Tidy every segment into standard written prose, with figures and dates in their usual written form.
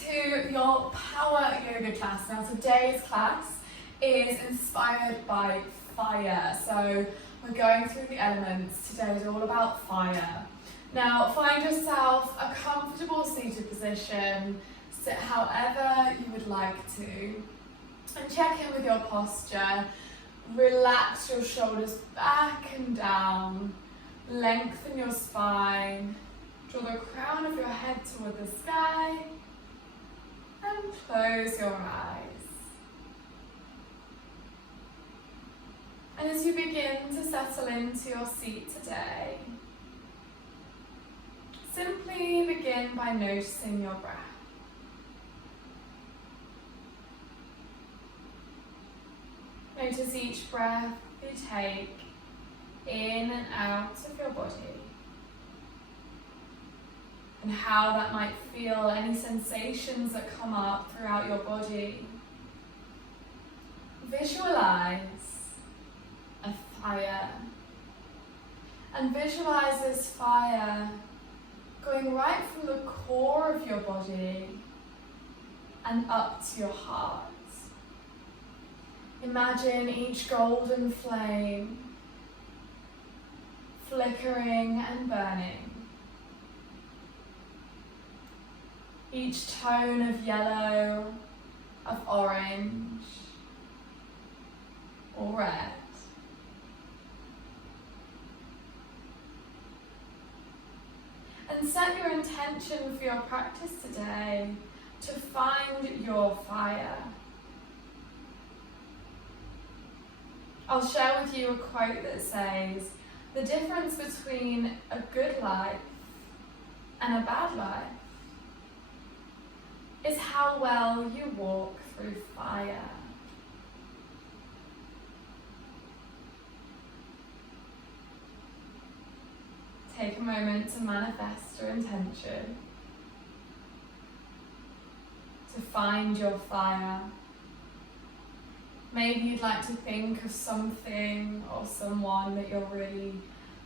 to your power yoga class. Now today's class is inspired by fire. So we're going through the elements. Today is all about fire. Now find yourself a comfortable seated position. Sit however you would like to. And check in with your posture. Relax your shoulders back and down. Lengthen your spine. Draw the crown of your head toward the sky. And close your eyes. And as you begin to settle into your seat today, simply begin by noticing your breath. Notice each breath you take in and out of your body, and how that might feel, any sensations that come up throughout your body. Visualize a fire, and visualize this fire going right from the core of your body and up to your heart. Imagine each golden flame flickering and burning. Each tone of yellow, of orange, or red. And set your intention for your practice today to find your fire. I'll share with you a quote that says, "The difference between a good life and a bad life is how well you walk through fire." Take a moment to manifest your intention, to find your fire. Maybe you'd like to think of something or someone that you're really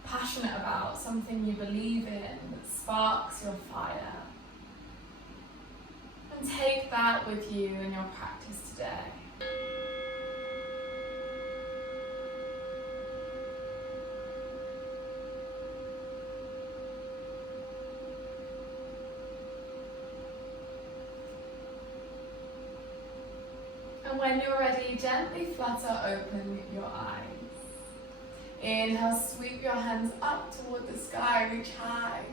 passionate about, something you believe in that sparks your fire. And take that with you in your practice today. And when you're ready, gently flutter open your eyes. Inhale, sweep your hands up toward the sky, reach high.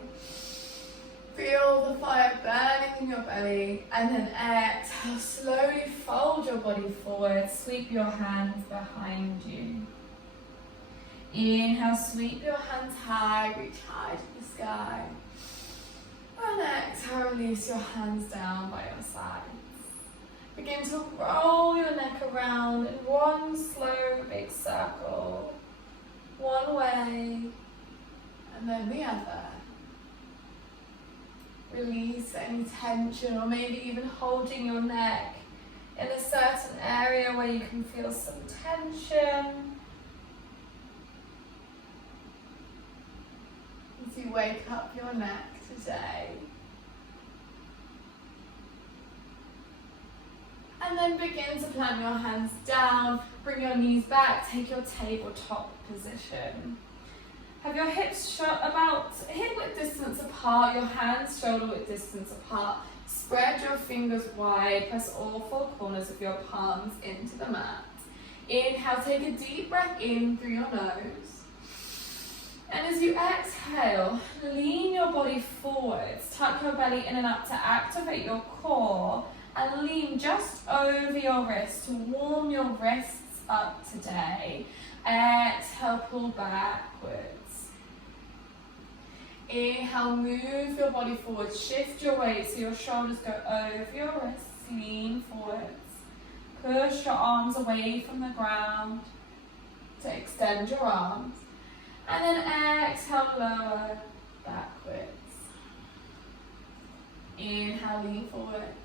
Feel the fire burning in your belly, and then exhale, slowly fold your body forward, sweep your hands behind you. Inhale, sweep your hands high, reach high to the sky. And exhale, release your hands down by your side. Begin to roll your neck around in one slow big circle, one way and then the other. Release any tension, or maybe even holding your neck in a certain area where you can feel some tension. As you wake up your neck today. And then begin to plant your hands down, bring your knees back, take your tabletop position. Have your hips about hip width distance apart, your hands shoulder width distance apart. Spread your fingers wide, press all four corners of your palms into the mat. Inhale, take a deep breath in through your nose. And as you exhale, lean your body forwards, tuck your belly in and up to activate your core. And lean just over your wrist to warm your wrists up today. Exhale, pull backwards. Inhale, move your body forward. Shift your weight so your shoulders go over your wrists. Lean forwards. Push your arms away from the ground to extend your arms. And then exhale, lower backwards. Inhale, lean forwards.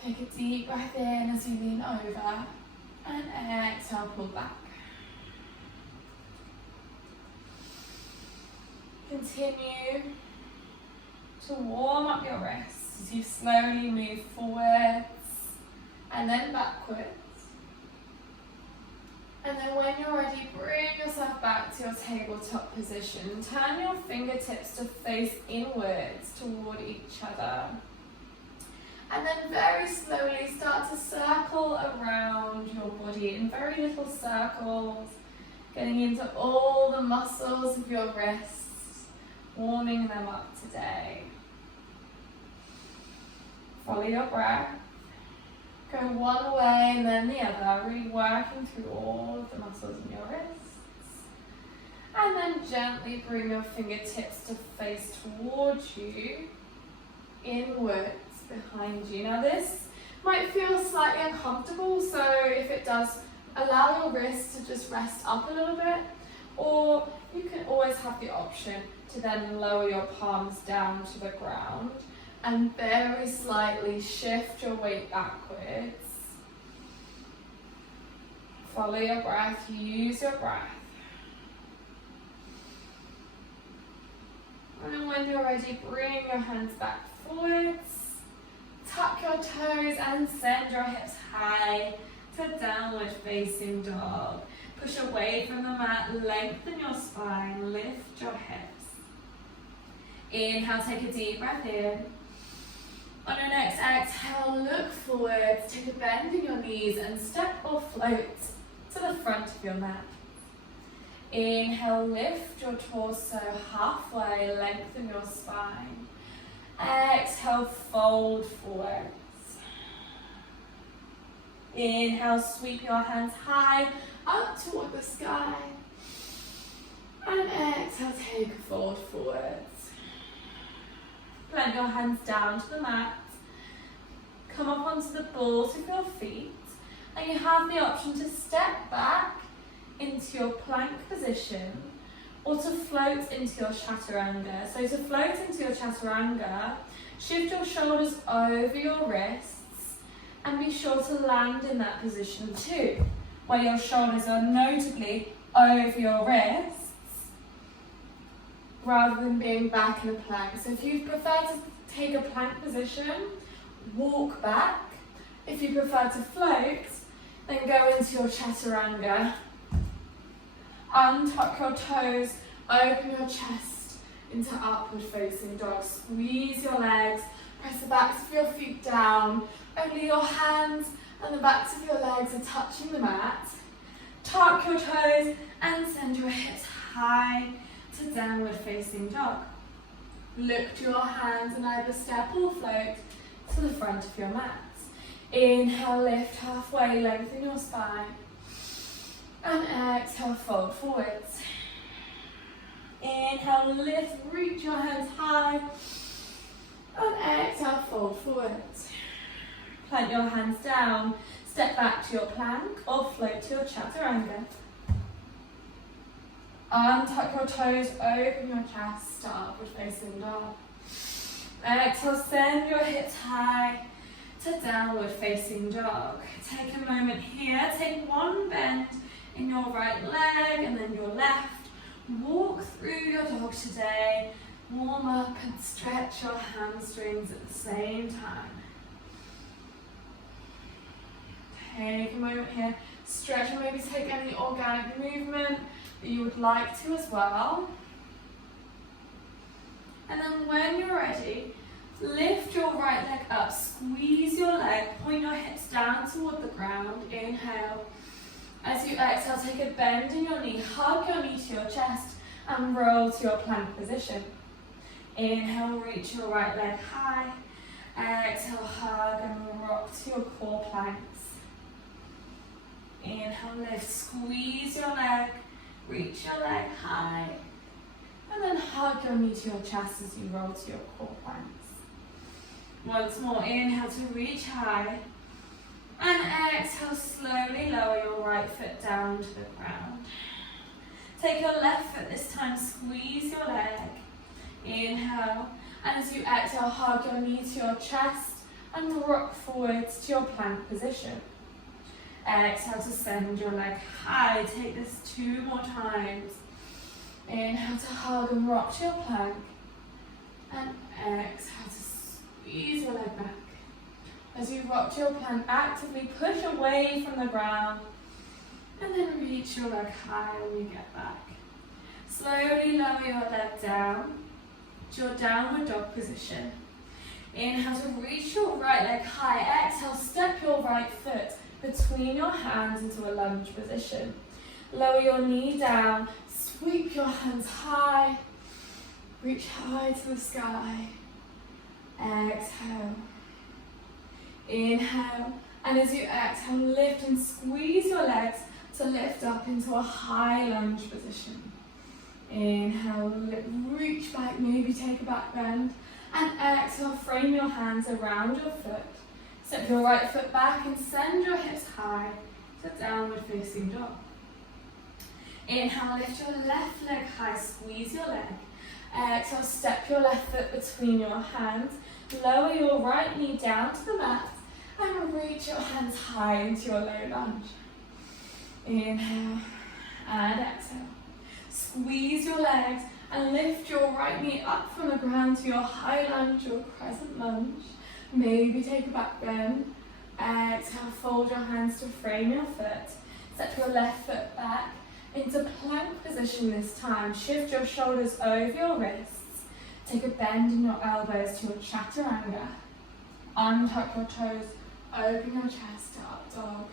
Take a deep breath in as you lean over, and exhale, pull back. Continue to warm up your wrists. as you slowly move forwards and then backwards. And then when you're ready, bring yourself back to your tabletop position. Turn your fingertips to face inwards toward each other. And then very slowly start to circle around your body in very little circles, getting into all the muscles of your wrists, warming them up today. Follow your breath. Go one way and then the other, really working through all of the muscles in your wrists. And then gently bring your fingertips to face towards you, inwards behind you. Now this might feel slightly uncomfortable, so if it does, allow your wrists to just rest up a little bit, or you can always have the option to then lower your palms down to the ground and very slightly shift your weight backwards. Follow your breath, use your breath. And then when you're ready, bring your hands back forwards. Tuck your toes and send your hips high to downward facing dog. Push away from the mat, lengthen your spine, lift your hips. Inhale, take a deep breath in. On your next exhale, look forwards, take a bend in your knees and step or float to the front of your mat. Inhale, lift your torso halfway, lengthen your spine. Exhale, fold forwards. Inhale, sweep your hands high up toward the sky. And exhale, take a fold forwards. Plant your hands down to the mat. Come up onto the balls of your feet. And you have the option to step back into your plank position or to float into your chaturanga. So to float into your chaturanga, shift your shoulders over your wrists and be sure to land in that position too, where your shoulders are notably over your wrists rather than being back in a plank. So if you prefer to take a plank position, walk back. If you prefer to float, then go into your chaturanga. Untuck your toes, open your chest into upward facing dog. Squeeze your legs, press the backs of your feet down. Only your hands and the backs of your legs are touching the mat. Tuck your toes and send your hips high to downward facing dog. Lift your hands and either step or float to the front of your mat. Inhale, lift halfway, lengthen your spine. And exhale, fold forwards. Inhale, lift, reach your hands high. And exhale, fold forwards. Plant your hands down, step back to your plank or float to your chaturanga. Untuck your toes, open your chest, upward facing dog. Exhale, send your hips high to downward facing dog. Take a moment here, take one bend in your right leg and then your left. Walk through your dog today. Warm up and stretch your hamstrings at the same time. Take a moment here, stretch and maybe take any organic movement that you would like to as well. And then when you're ready, lift your right leg up, squeeze your leg, point your hips down toward the ground. Inhale. As you exhale, take a bend in your knee, hug your knee to your chest and roll to your plank position. Inhale, reach your right leg high. Exhale, hug and rock to your core planks. Inhale, lift, squeeze your leg, reach your leg high. And then hug your knee to your chest as you roll to your core planks. Once more, inhale to reach high. And exhale, slowly lower your right foot down to the ground. Take your left foot this time, squeeze your leg. Inhale, and as you exhale, hug your knee to your chest and rock forwards to your plank position. Exhale to send your leg high. Take this 2 more times. Inhale to hug and rock to your plank. And exhale to squeeze your rock to your plank, actively push away from the ground. And then reach your leg high when you get back. Slowly lower your leg down to your downward dog position. Inhale to reach your right leg high. Exhale, step your right foot between your hands into a lunge position. Lower your knee down, sweep your hands high, reach high to the sky. Exhale. Inhale, and as you exhale, lift and squeeze your legs to lift up into a high lunge position. Inhale, reach back, maybe take a back bend. And exhale, frame your hands around your foot. Step your right foot back and send your hips high to downward facing dog. Inhale, lift your left leg high, squeeze your leg. Exhale, step your left foot between your hands. Lower your right knee down to the mat and reach your hands high into your low lunge. Inhale and exhale. Squeeze your legs and lift your right knee up from the ground to your high lunge or crescent lunge. Maybe take a back bend. Exhale, fold your hands to frame your foot. Step your left foot back into plank position this time. Shift your shoulders over your wrists. Take a bend in your elbows to your chaturanga. Untuck your toes, open your chest to up dog.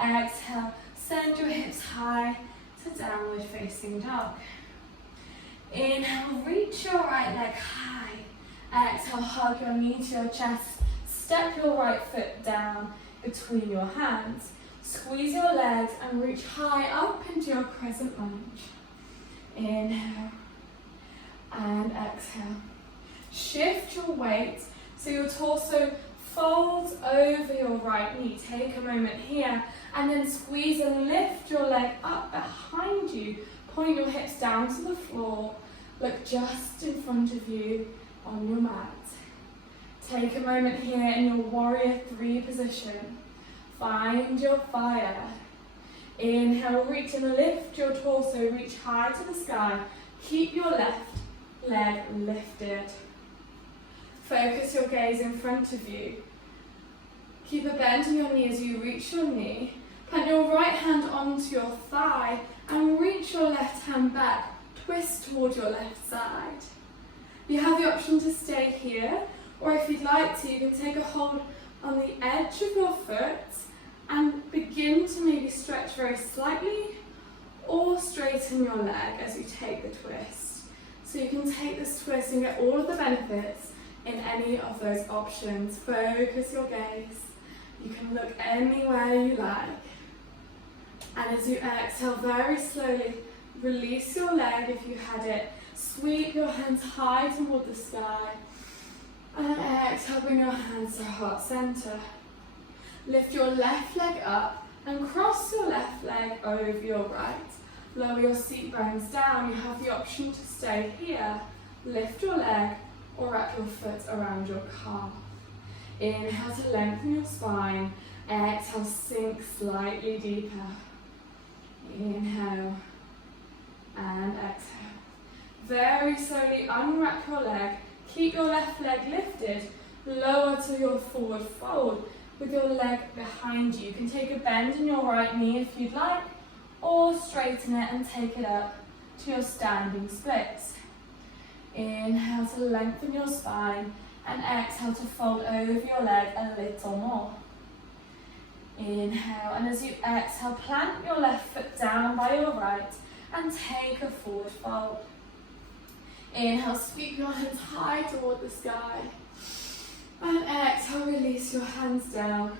Exhale, send your hips high to downward facing dog. Inhale, reach your right leg high. Exhale, hug your knee to your chest. Step your right foot down between your hands. Squeeze your legs and reach high up into your crescent lunge. Inhale and exhale. Shift your weight so your torso folds over your right knee. Take a moment here and then squeeze and lift your leg up behind you. Point your hips down to the floor. Look just in front of you on your mat. Take a moment here in your warrior 3 position. Find your fire. Inhale, reach and lift your torso. Reach high to the sky. Keep your left leg lifted. Focus your gaze in front of you. Keep a bend in your knee as you reach your knee. Plant your right hand onto your thigh and reach your left hand back. Twist toward your left side. You have the option to stay here, or if you'd like to, you can take a hold on the edge of your foot and begin to maybe stretch very slightly or straighten your leg as you take the twist. So you can take this twist and get all of the benefits in any of those options. Focus your gaze. You can look anywhere you like. And as you exhale, very slowly release your leg if you had it. Sweep your hands high toward the sky. And exhale, bring your hands to heart center. Lift your left leg up and cross your left leg over your right. Lower your seat bones down. You have the option to stay here. Lift your leg or wrap your foot around your calf. Inhale to lengthen your spine. Exhale, sink slightly deeper. Inhale and exhale. Very slowly unwrap your leg. Keep your left leg lifted. Lower to your forward fold with your leg behind you. You can take a bend in your right knee if you'd like, or straighten it and take it up to your standing splits. Inhale to lengthen your spine and exhale to fold over your leg a little more. Inhale, and as you exhale, plant your left foot down by your right and take a forward fold. Inhale, sweep your hands high toward the sky. And exhale, release your hands down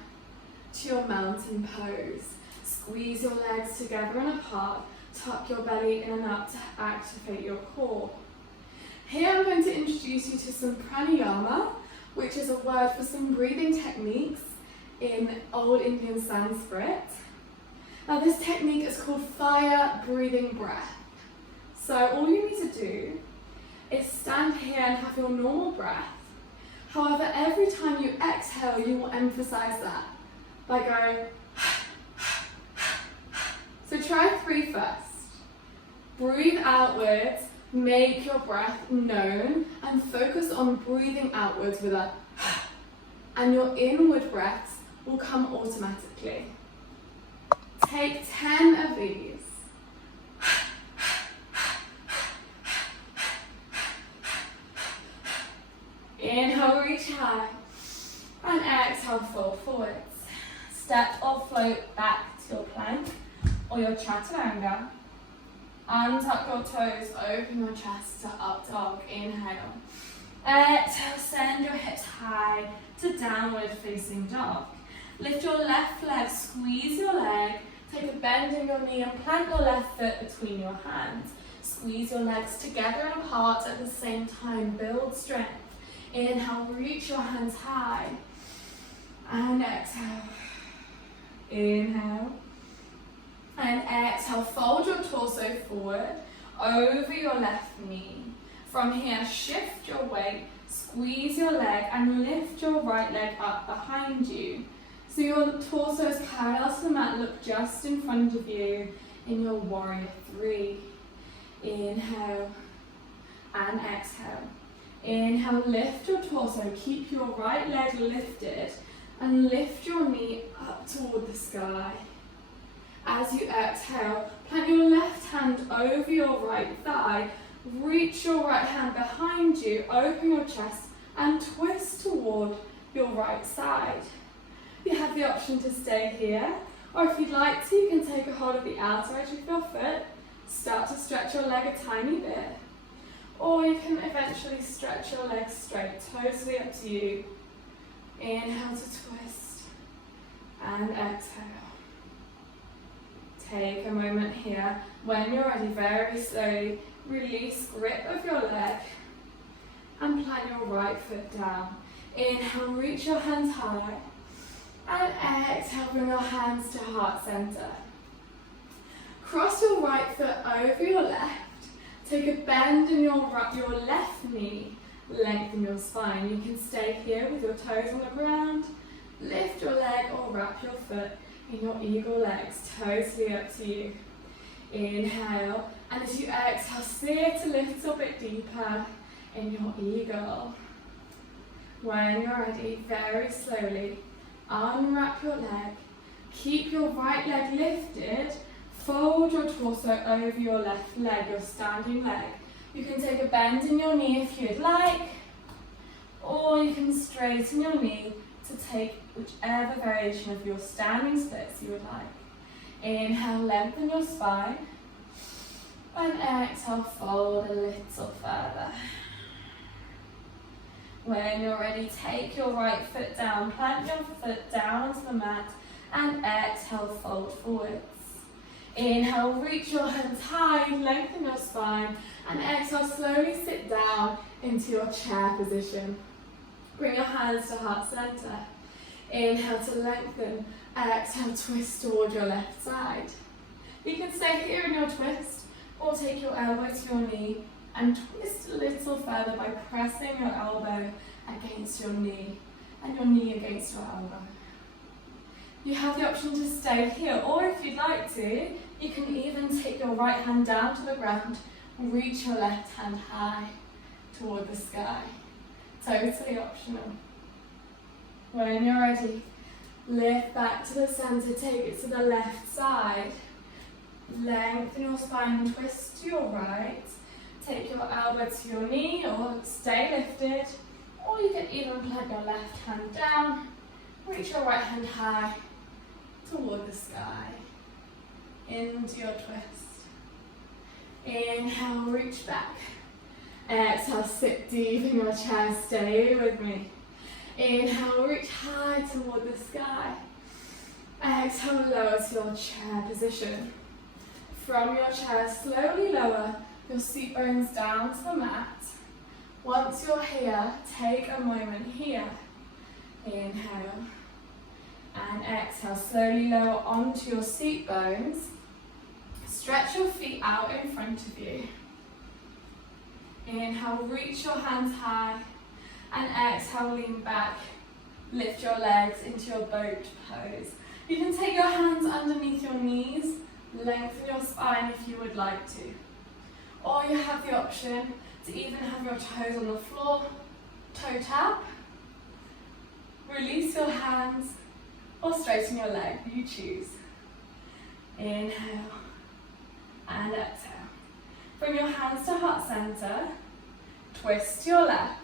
to your mountain pose. Squeeze your legs together and apart. Tuck your belly in and up to activate your core. Here I'm going to introduce you to some pranayama, which is a word for some breathing techniques in Old Indian Sanskrit. Now this technique is called fire breathing breath. So all you need to do is stand here and have your normal breath. However, every time you exhale, you will emphasize that by going so try 3 first. Breathe outwards, make your breath known, and focus on breathing outwards with a and your inward breaths will come automatically. Take 10 of these. Inhale, reach high, and exhale, fold forwards. Step or float back to your plank or your chaturanga. Untuck your toes, open your chest to up dog. Inhale. Exhale, send your hips high to downward facing dog. Lift your left leg, squeeze your leg, take a bend in your knee and plant your left foot between your hands. Squeeze your legs together and apart at the same time, build strength. Inhale, reach your hands high, and exhale. Inhale, and exhale, fold your torso forward over your left knee. From here, shift your weight, squeeze your leg and lift your right leg up behind you. So your torso is parallel to the mat, look just in front of you in your warrior 3. Inhale and exhale. Inhale, lift your torso, keep your right leg lifted and lift your knee up toward the sky. As you exhale, plant your left hand over your right thigh, reach your right hand behind you, open your chest and twist toward your right side. You have the option to stay here, or if you'd like to, you can take a hold of the outer edge of your foot, start to stretch your leg a tiny bit, or you can eventually stretch your legs straight, totally up to you. Inhale to twist and exhale. Take a moment here. When you're ready, very slowly release grip of your leg and plant your right foot down. Inhale, reach your hands high, and exhale, bring your hands to heart center. Cross your right foot over your left. Take a bend in your left knee. Lengthen your spine. You can stay here with your toes on the ground. Lift your leg or wrap your foot in your eagle legs. Totally up to you. Inhale, and as you exhale, sit a little bit deeper in your eagle. When you're ready, very slowly unwrap your leg. Keep your right leg lifted. Fold your torso over your left leg, your standing leg. You can take a bend in your knee if you'd like, or you can straighten your knee to take whichever variation of your standing splits you would like. Inhale, lengthen your spine, and exhale, fold a little further. When you're ready, take your right foot down, plant your foot down onto the mat, and exhale, fold forwards. Inhale, reach your hands high, lengthen your spine, and exhale, slowly sit down into your chair position. Bring your hands to heart center. Inhale to lengthen, exhale, twist toward your left side. You can stay here in your twist, or take your elbow to your knee and twist a little further by pressing your elbow against your knee and your knee against your elbow. You have the option to stay here, or if you'd like to, you can even take your right hand down to the ground, reach your left hand high toward the sky. Totally optional. When you're ready, lift back to the center, take it to the left side. Lengthen your spine and twist to your right. Take your elbow to your knee or stay lifted, or you can even plant your left hand down, reach your right hand high toward the sky, into your twist. Inhale, reach back. Exhale, sit deep in your chair, stay with me. Inhale, reach high toward the sky. Exhale, lower to your chair position. From your chair, slowly lower your seat bones down to the mat. Once you're here, take a moment here. Inhale. And exhale, slowly lower onto your seat bones. Stretch your feet out in front of you. Inhale, reach your hands high. And exhale, lean back. Lift your legs into your boat pose. You can take your hands underneath your knees. Lengthen your spine if you would like to. Or you have the option to even have your toes on the floor. Toe tap. Release your hands or straighten your leg, you choose. Inhale and exhale. Bring your hands to heart center. Twist your left.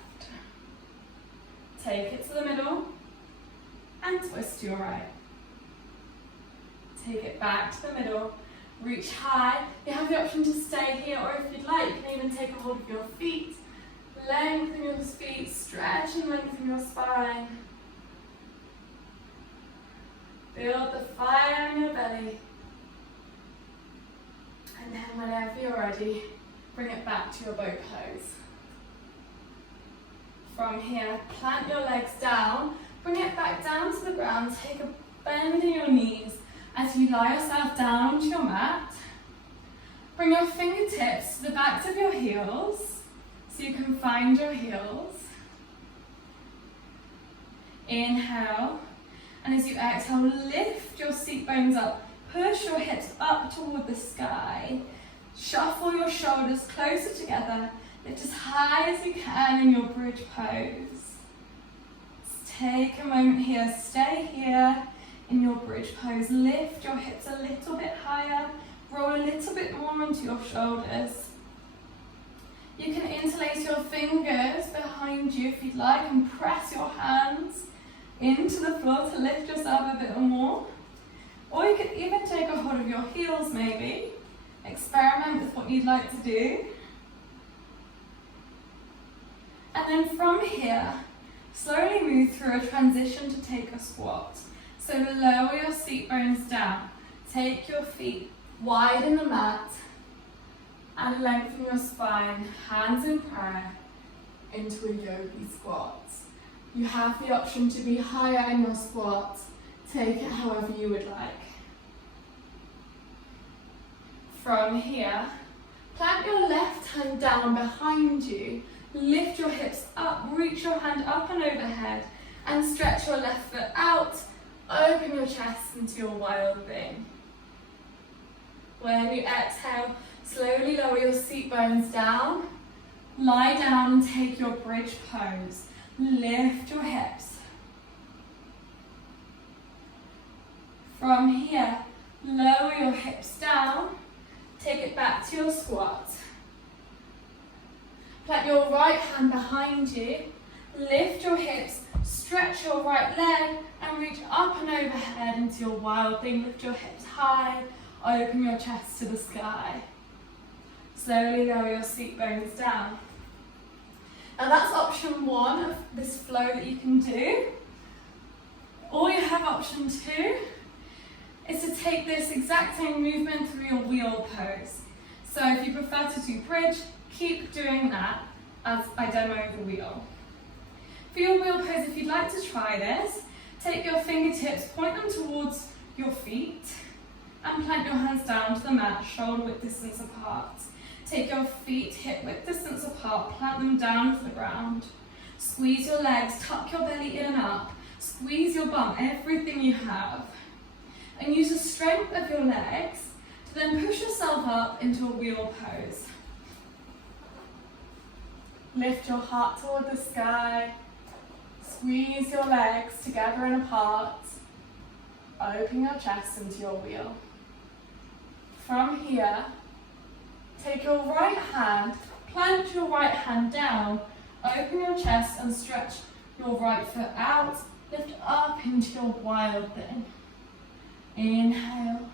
Take it to the middle and twist your right. Take it back to the middle. Reach high. You have the option to stay here, or if you'd like, you can even take a hold of your feet. Lengthen your feet, stretch and lengthen your spine. Build the fire in your belly. And then whenever you're ready, bring it back to your boat pose. From here, plant your legs down, bring it back down to the ground, take a bend in your knees as you lie yourself down onto your mat. Bring your fingertips to the backs of your heels so you can find your heels. Inhale, and as you exhale, lift your seat bones up, push your hips up toward the sky, shuffle your shoulders closer together, lift as high as you can in your bridge pose. Take a moment here, stay here in your bridge pose, lift your hips a little bit higher, roll a little bit more into your shoulders. You can interlace your fingers behind you if you'd like and press your hands into the floor to lift yourself a bit more. Or you could even take a hold of your heels maybe. Experiment with what you'd like to do. And then from here, slowly move through a transition to take a squat. So lower your seat bones down. Take your feet wide in the mat and lengthen your spine, hands in prayer, into a yogi squat. You have the option to be higher in your squat. Take it however you would like. From here, plant your left hand down behind you. Lift your hips up, reach your hand up and overhead, and stretch your left foot out. Open your chest into your wild thing. When you exhale, slowly lower your seat bones down. Lie down and take your bridge pose. Lift your hips. From here, lower your hips down. Take it back to your squat. Plant your right hand behind you. Lift your hips, stretch your right leg and reach up and overhead into your wild thing. Lift your hips high, open your chest to the sky. Slowly lower your seat bones down. Now that's option one of this flow that you can do. Or you have option two is to take this exact same movement through your wheel pose. So if you prefer to do bridge, keep doing that as I demo the wheel. For your wheel pose, if you'd like to try this, take your fingertips, point them towards your feet, and plant your hands down to the mat, shoulder width distance apart. Take your feet hip width distance apart, plant them down to the ground. Squeeze your legs, tuck your belly in and up, squeeze your bum, everything you have. And use the strength of your legs to then push yourself up into a wheel pose. Lift your heart toward the sky. Squeeze your legs together and apart. Open your chest into your wheel. From here, take your right hand, plant your right hand down, open your chest and stretch your right foot out. Lift up into your wild thing. Inhale.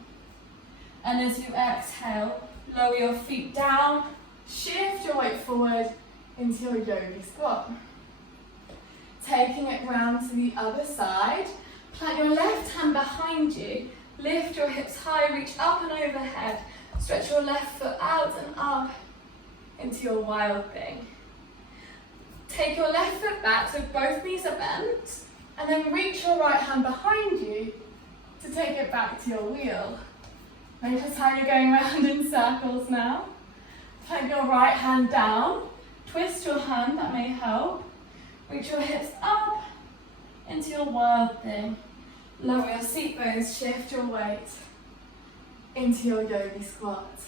And as you exhale, lower your feet down, shift your weight forward into your yogi squat. Taking it round to the other side, plant your left hand behind you, lift your hips high, reach up and overhead, stretch your left foot out and up into your wild thing. Take your left foot back so both knees are bent, and then reach your right hand behind you to take it back to your wheel. Notice how you're going round in circles now. Plant your right hand down, twist your hand, that may help. Reach your hips up into your wild thing. Lower your seat bones, shift your weight into your yogi squat.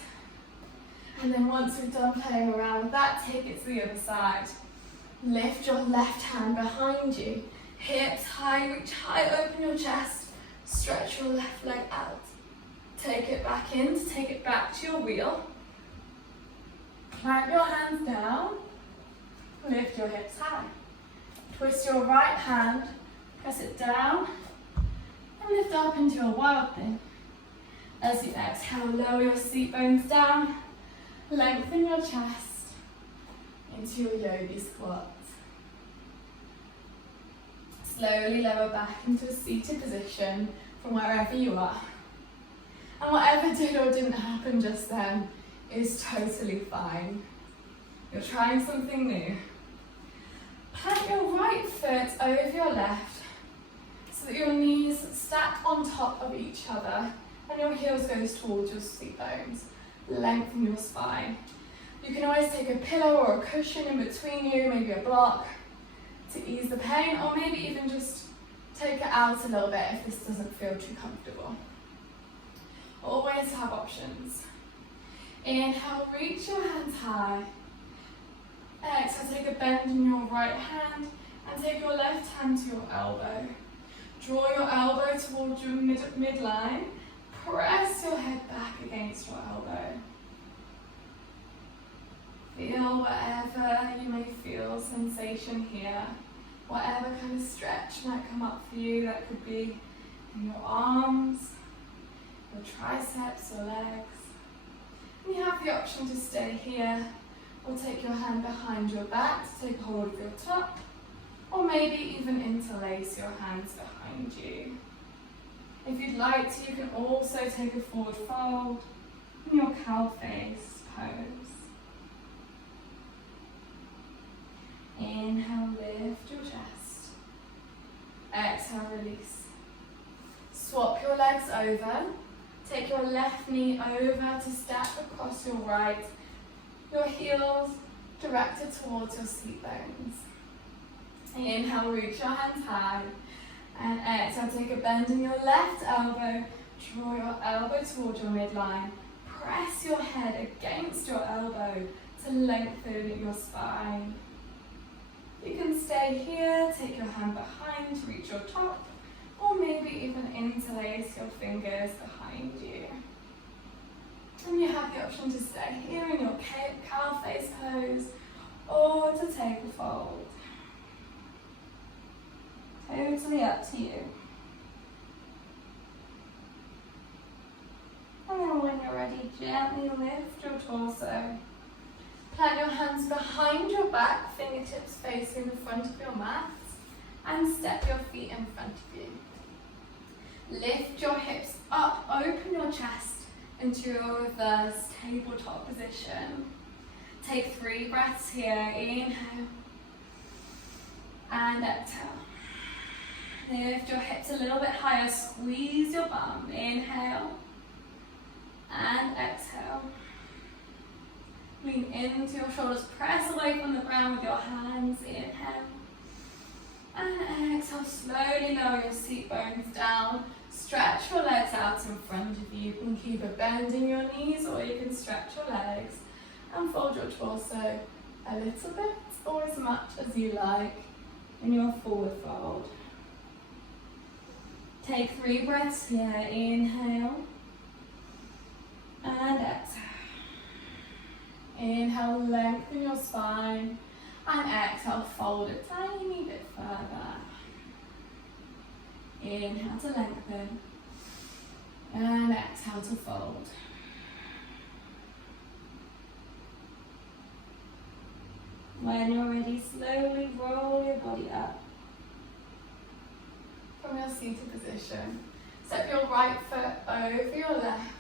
And then once we've done playing around with that, take it to the other side. Lift your left hand behind you. Hips high, reach high, open your chest. Stretch your left leg out. Take it back in, take it back to your wheel. Plant your hands down. Lift your hips high. Twist your right hand, press it down, and lift up into a wild thing. As you exhale, lower your seat bones down, lengthen your chest into your Yogi Squat. Slowly lower back into a seated position from wherever you are. And whatever did or didn't happen just then is totally fine. You're trying something new. Plant your right foot over your left so that your knees stack on top of each other and your heels goes towards your seat bones. Lengthen your spine. You can always take a pillow or a cushion in between you, maybe a block, to ease the pain, or maybe even just take it out a little bit if this doesn't feel too comfortable. Always have options. Inhale, reach your hands high. Exhale, take a bend in your right hand and take your left hand to your elbow. Draw your elbow towards your midline. Press your head back against your elbow. Feel whatever you may feel sensation here. Whatever kind of stretch might come up for you. That could be in your arms, your triceps, your legs. And you have the option to stay here, or take your hand behind your back to take hold of your top, or maybe even interlace your hands behind you. If you'd like to, you can also take a forward fold in your cow face pose. Inhale, lift your chest. Exhale, release. Swap your legs over. Take your left knee over to step across your right. Your heels directed towards your seat bones. Inhale, reach your hands high. And exhale, take a bend in your left elbow. Draw your elbow towards your midline. Press your head against your elbow to lengthen your spine. You can stay here, take your hand behind to reach your top, or maybe even interlace your fingers behind you. And you have the option to stay here in your cow face pose, or to take a fold. Totally up to you. And then when you're ready, gently lift your torso. Plant your hands behind your back, fingertips facing the front of your mat, and step your feet in front of you. Lift your hips up, open your chest into your reverse tabletop position. Take 3 breaths here. Inhale and exhale. Lift your hips a little bit higher, squeeze your bum. Inhale and exhale. Lean into your shoulders, press away from the ground with your hands. Inhale and exhale. Slowly lower your seat bones down. Stretch your legs out in front of you. You can keep a bend in your knees, or you can stretch your legs and fold your torso a little bit or as much as you like in your forward fold. Take 3 breaths here. Inhale and exhale. Inhale, lengthen your spine, and exhale, fold a tiny bit further. Inhale to lengthen, and exhale to fold. When you're ready, slowly roll your body up from your seated position. Step your right foot over your left.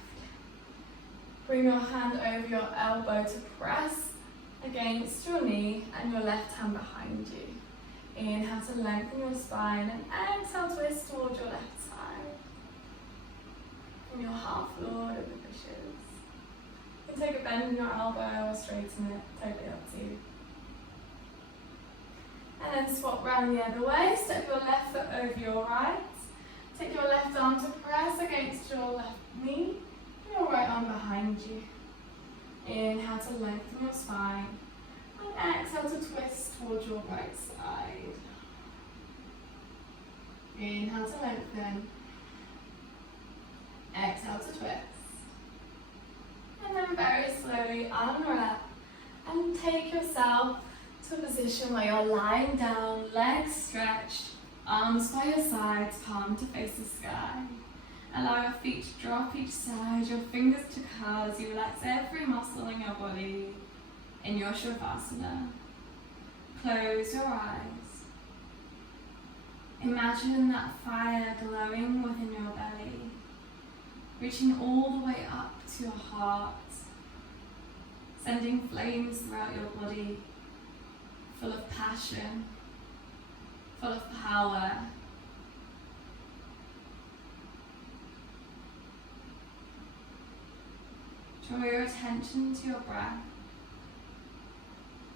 Bring your hand over your elbow to press against your knee and your left hand behind you. Inhale to lengthen your spine, and exhale, twist towards your left side. From your half lord of the fishes. You can take a bend in your elbow or straighten it, totally up to you. And then swap round the other way. Step your left foot over your right. Take your left arm to press against your left knee. Your right arm behind you. Inhale to lengthen your spine. And exhale to twist towards your right side. Inhale to lengthen. Exhale to twist. And then very slowly unwrap and take yourself to a position where you're lying down, legs stretched, arms by your sides, palm to face the sky. Allow your feet to drop each side, your fingers to curl as you relax every muscle in your body in your Shavasana. Close your eyes. Imagine that fire glowing within your belly, reaching all the way up to your heart, sending flames throughout your body, full of passion, full of power. Draw your attention to your breath.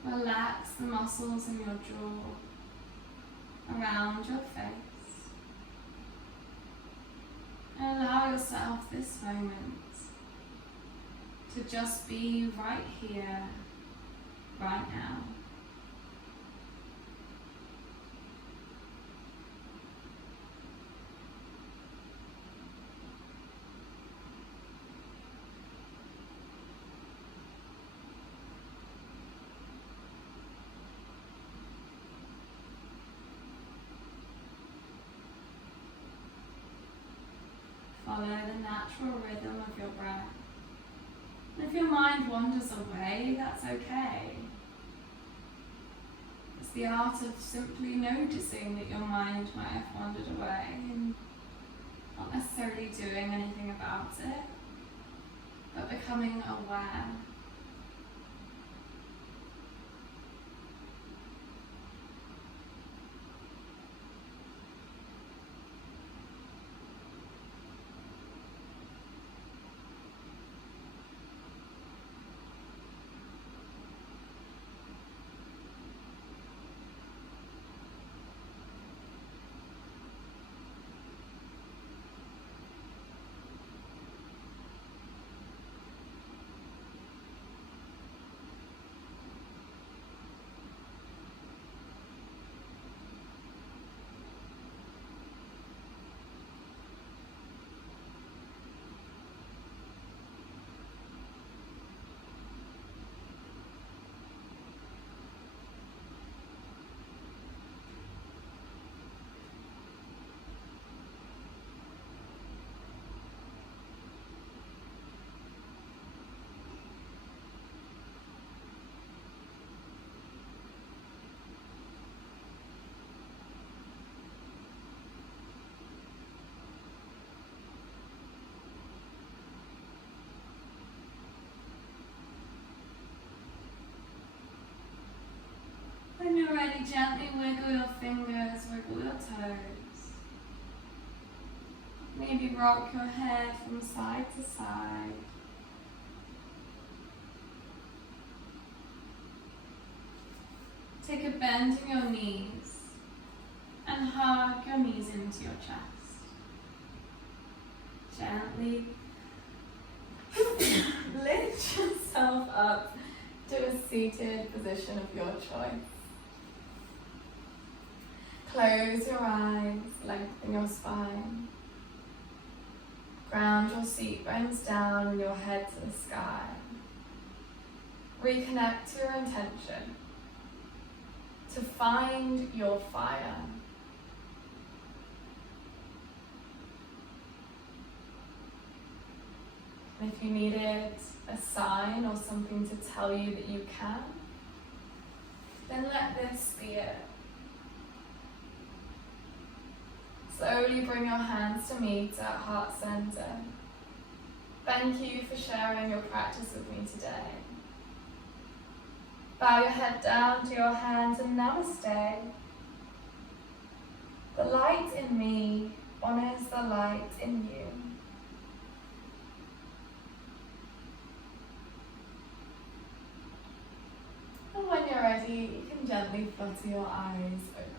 Relax the muscles in your jaw, around your face. And allow yourself this moment to just be right here, right now. Follow the natural rhythm of your breath. And if your mind wanders away, that's okay. It's the art of simply noticing that your mind might have wandered away and not necessarily doing anything about it, but becoming aware. When you're ready, gently wiggle your fingers, wiggle your toes. Maybe rock your head from side to side. Take a bend in your knees and hug your knees into your chest. Gently lift yourself up to a seated position of your choice. Close your eyes, lengthen your spine. Ground your seat bones down and your head to the sky. Reconnect to your intention to find your fire. And if you needed a sign or something to tell you that you can, then let this be it. Slowly bring your hands to meet at heart center. Thank you for sharing your practice with me today. Bow your head down to your hands and Namaste. The light in me honors the light in you. And when you're ready, you can gently flutter your eyes open.